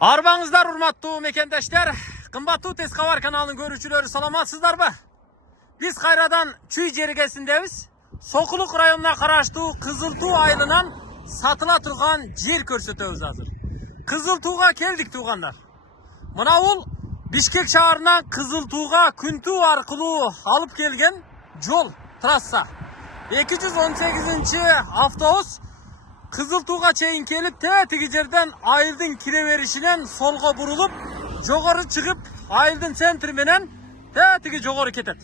Arbanızlar urmattуу mekendештер, kımbattуу Tez Kabar kanalının görüşçüleri salamatsızlar mı? Biz Kayradan Çüy jerigesindebiz. Sokuluk rayonuna karaştуу Kızıltuu ayılынан satıla turgan jer körсөтөбүз hazır. Kızıltuuga keldik tuğanlar. Mına ul Bişkek şaharından Kızıltuuga Күнтүү аркылуу alıp kelgen jol trassa. 218. avtobus Kızıltuuga çeyin kelip tegi жерден айылдын kire verişinen solga burulup jogorу çıkıp айылдын центри менен tegi jogorу кетет.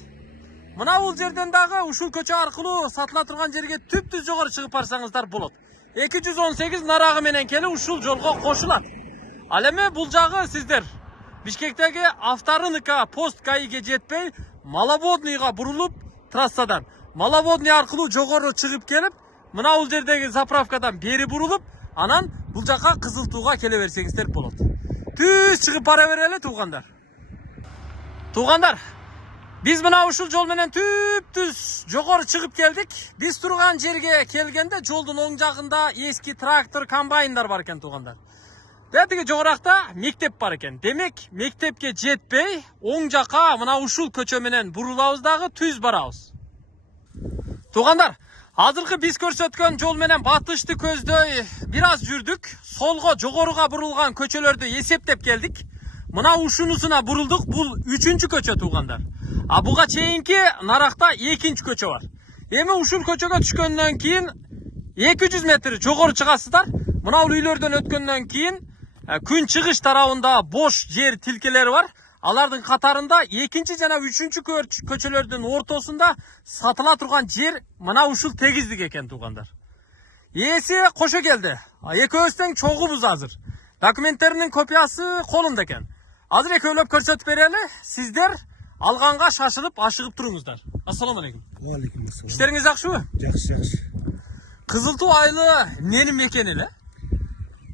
Mına bul жерден dagы ушул көчө аркылуу satıla turgan жерге түптүз jogorу çıkıp барсаңыздар болот. 218 naragı menen kelip ушул жолго кошулат. Ал эми бул жагы сиздер Бишкектеги Авторынка пост кайге жетпей Маловодныйга бурулуп трассадан Маловодный аркылуу жогору чыгып келип мына бул жердеги заправкадан бери бурулуп анан бул жака Кызылтууга келе берсеңиздер болот. Түз чыгып бара берели туугандар. Туугандар, биз мына ушул жол менен түз жогору чыгып келдик. Биз турган жерге келгенде жолдун оң жагында эски трактор, комбайндар бар экен туугандар. Тетиги жогоракта мектеп бар экен. Демек, мектепке жетпей, оң жака мына ушул көчө менен бурулабыз дагы түз барабыз. Туугандар, азыркы биз көрсөткөн жол менен батышты көздөй бир аз жүрдүк. Солго жогоруга бурулган көчөлөрдү эсептеп келдик. Мына ушунусуна бурулдук. Бул 3-чү көчө туугандар. А буга чейинки наракта 2-чү көчө бар. Эми ушул көчөгө түшкөндөн кийин 200 метр жогору чыгасыздар. Мына бул үйлөрдөн өткөндөн кийин күн чыгыш тарабында бош жер тилкелери бар. Алардын катарында 2-чи жана 3-чү көчөлөрдүн ортосунда сатыла турган жер мына ушул тегиздик экен туугандар. Ээси кошо келди. Экөөбүз тең чогубуз азыр. Документтеринин копиясы колумда экен. Азыр экөөлөп көрсөтүп берели. Сиздер алганга шашылып ашыгып туруңуздар. Ассаламу алейкум. Алейкум ассалам. Иштериңиз жакшыбы? Жакшы. Кызылтуу айылы эмненин мекени эле?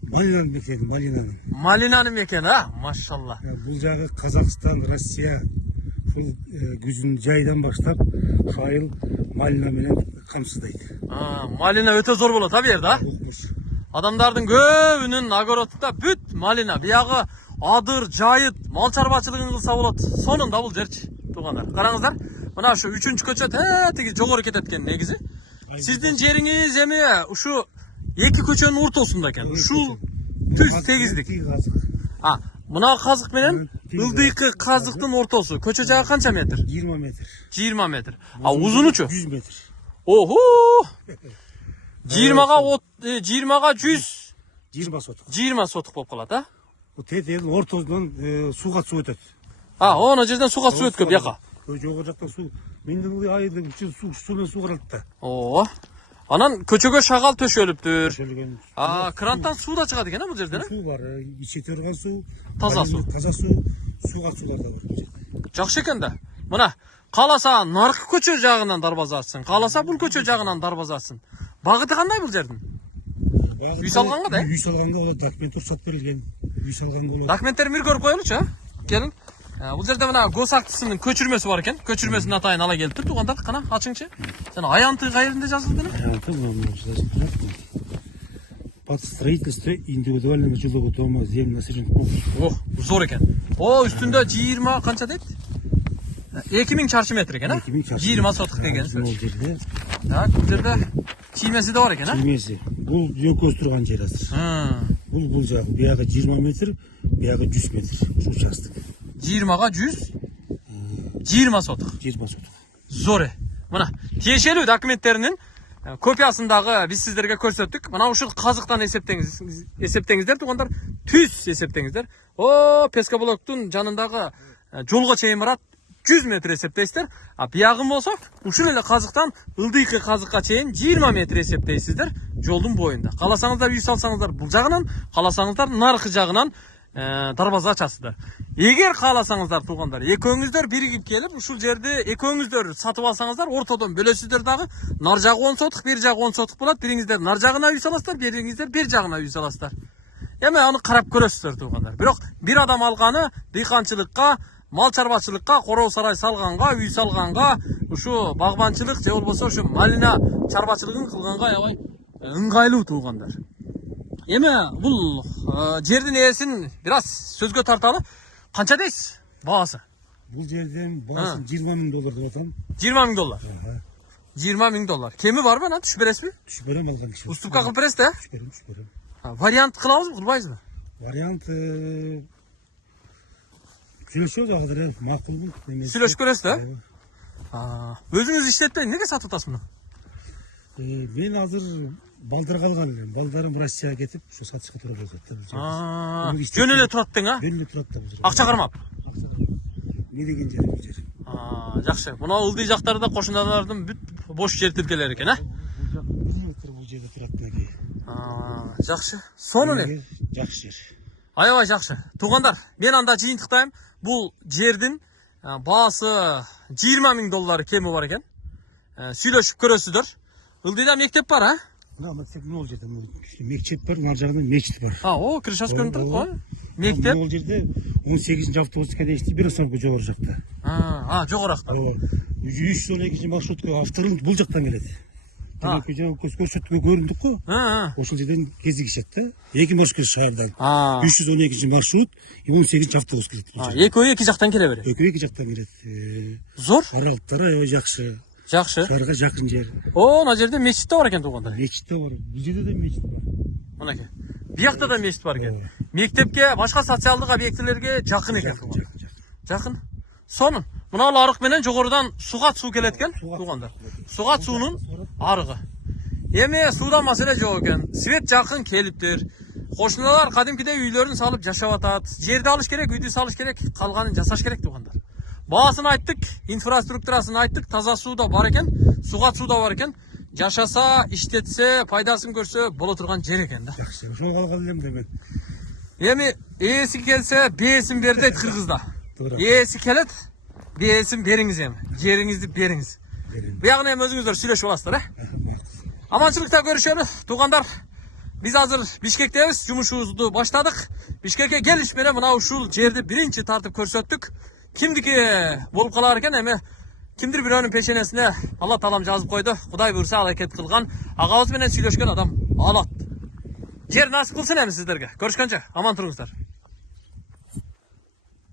Малинанын мекени, Малинанын. Малинанын мекени, машалла. Бул жагы Казакстан, Россия, ушул күзүн жайдан баштап айыл Малина менен камсыздайт. Малина өтө зор болот бу жерде, Адамдардын көбүнүн огородунда бүт малина, биягы адыр, жайыт, мал чарбачылыгын кылса болот. Сонунда бул жерчи туугандар. Караңыздар, мына ушу 3-чү көчө тиги жогору кетет экен негизи. Сиздин жериңиз эми ушу эки көчөнүн ортосунда экен. Ушул түз тегиздик. Мына казык менен ылдыйкы казыктын ортосу. Көчө жагы канча метр? 20 метр. 20 метр. Узунучу? 100 метр. Охо! 20га 100 20 сотук. 20 сотук болуп калат, а? Бул тетегин ортосунан сууга суу өтөт. Оно жерден сууга суу өткөн бияка. Жогору жактан суу. Мендин айылдын үчүн суу менен суу кырылат да. Анан көчөгө шагал төшөлүптүр. Төшөлгөн. Крантан суу да чыгат экен, бул жерден, Суу бар, ичете турган суу. Таза суу. Таза суу, сууга суулар да бар. Жакшы экен да. Мына кааласа наркы көчө жагынан дарбаза ачсын, кааласа бул көчө жагынан дарбаза ачсын. Багыты кандай бул жердин? Үй салганга да? Үй салганга болот, документ уруксат берилген. Үй салганга болот. Документтерин бир көрүп коелучу, Келин. Бул жерде мына гос актысынын көчүрмөсү бар экен. Көчүрмөсүнүн атайын ала келиптир туугандар. Кана ачыңчы. Сен аянты кайеринде жазылды эле? Аянты жазылып турат. Под строительство индивидуального жилого дома земленаселенных пунктов. Зор экен. Үстүндө 20 канча дейт? 2000 чарчы метр экен, 20 сотук деген сөз. Бул жерде чиймеси да бар экен, Чиймеси. Бул жөнкөз турган жер азыр. Бул жагы бияга 20 метр, бияга 100 метр. Ушу участок. 20га 100 20 сотук. 20 сотук. Зор. Мына тиешелүү документтеринин копиясындагы биз сиздерге көрсөттүк. Мына ушул казыктан эсептеңиздер туугандар. Түз эсептеңиздер. Пескоблоктун жанындагы жолго чейин барат 100 метр эсептейсиздер. Биягын болсо ушул эле казыктан ылдыйкы казыкка чейин 20 метр эсептейсиздер жолдун боюнда. Кааласаңыздар үй салсаңыздар бул жагынан, кааласаңыздар наркы жагынан дарбаза ачасыздар. Эгер кааласаңыздар туугандар, экөөңүздөр биригип келип ушул жерди экөөңүздөр сатып алсаңыздар, ортодон бөлөсүздөр дагы. Нар жагы 10 сотук, бер жагы 10 сотук болот. Бириңиздер нар жагына үй саласыздар, бириңиздер бер жагына үй саласыздар. Эми аны карап көрөсүздөр туугандар. Бирок бир адам алганы дыйканчылыкка, мал чарбачылыкка, короо сарай салганга, үй салганга, ушу багбанчылык же болбосо ушу малина чарбачылыгын кылганга аябай ыңгайлуу туугандар. Эми бул жердин ээсин biraz сөзгө тарталы. Канча дейсиз баасы? Бұл жерден бағасын $20.000 деп атам. $20.000. $20.000. Kemi var mı lan? Düşüp beresiz mi? Түш берем алған киши. Уступка кылып бересиз да? Түш берем. Вариант кылабызбы, кылбайсызбы? Вариант сүйлөшөбүз азыр эле макулмун. Сүйлөшүп көрөсүз да? Өзүңүз иштетпей эмнеге сатып атасыз муну? Мен азыр балдар калган элем. Балдарым Россияга кетип, ушу сатышка туура болуп жатты. Жөн эле турат тең, а? Жөн эле турат да бул жер. Акча кармап. Не деген жер бул жер? Жакшы. Мына ылдый жактарда кошуналардын бүт бош жер тилкелери экен, а? Бул жерде турат мынакей. Жакшы. Сону эле. Жакшы жер. Аябай жакшы. Туугандар, мен анда жыйынтыктайм. Бул жердин баасы $20.000 кеми бар экен. Сүйлөшүп көрөсүздөр. Ылдыйда мектеп бар, а? Мына мектеп бул жерде мектеп бар, нар жагында мечит бар. О, крышасы көрүнүп турат го. Мектеп. Бул жерде 18-ci автобусқа дейсти, bir остановка жогору жакта. Жогоракта. 312-ci маршрутка авторун бул жактан келет. Демек көрсөткө көрүндүк го. Ошол жерден кезигишет да. Эки маршрут шаардан. 312-ci маршрут, 18-ci автобус келет. Экөө эки жактан келе берет. Экөө эки жактан келет. Зор. Аралыктар аябай жакшы. Жакшы. Шаарга жакын жер. Мына жерде мечит да бар экен туугандар. Мечит да бар. Бул жерде да мечит бар. Мынакей. Биякта да мечит бар экен. Мектепке, башка социалдык объектилерге жакын экен туугандар. Жакын. Сонун. Мына арык менен жогорудан суга суу келет экен туугандар. Суга суунун арыгы. Эми суудан маселе жок экен. Свет жакын келиптир. Кошуналар кадимкидей үйлөрүн салып жашап атат. Жерди алыш керек, үйдү салыш керек, калганын жасаш керек туугандар. Баасын айттык, инфраструктурасын айттык, таза суу да бар экен, суга суу да бар экен. Жашаса, иштетсе, пайдасын көрсө боло турган жер экен да. Жакшы. Ошол калган элем да мен. Эми ээси келсе, бээсин бер дейт кыргызда. Ээси келет, бээсин бериңиз эми. Жериңизди бериңиз. Буягын эми өзүңүздөр сүйлөшүп аласыздар, Аманчылыкта көрүшөлү, туугандар. Биз азыр Бишкектебиз, жумушубузду баштадык. Бишкекке келиш менен мына ушул жерди биринчи тартып көрсөттүк. Кимдики болуп калар экен, эми кимдир бирөөнүн печенесине Алла таалам жазып койду. Кудай буйрса аракет кылган, агабыз менен сүйлөшкөн адам алат. Жер насип кылсын эми сиздерге. Көрүшкөнчө аман туруңуздар.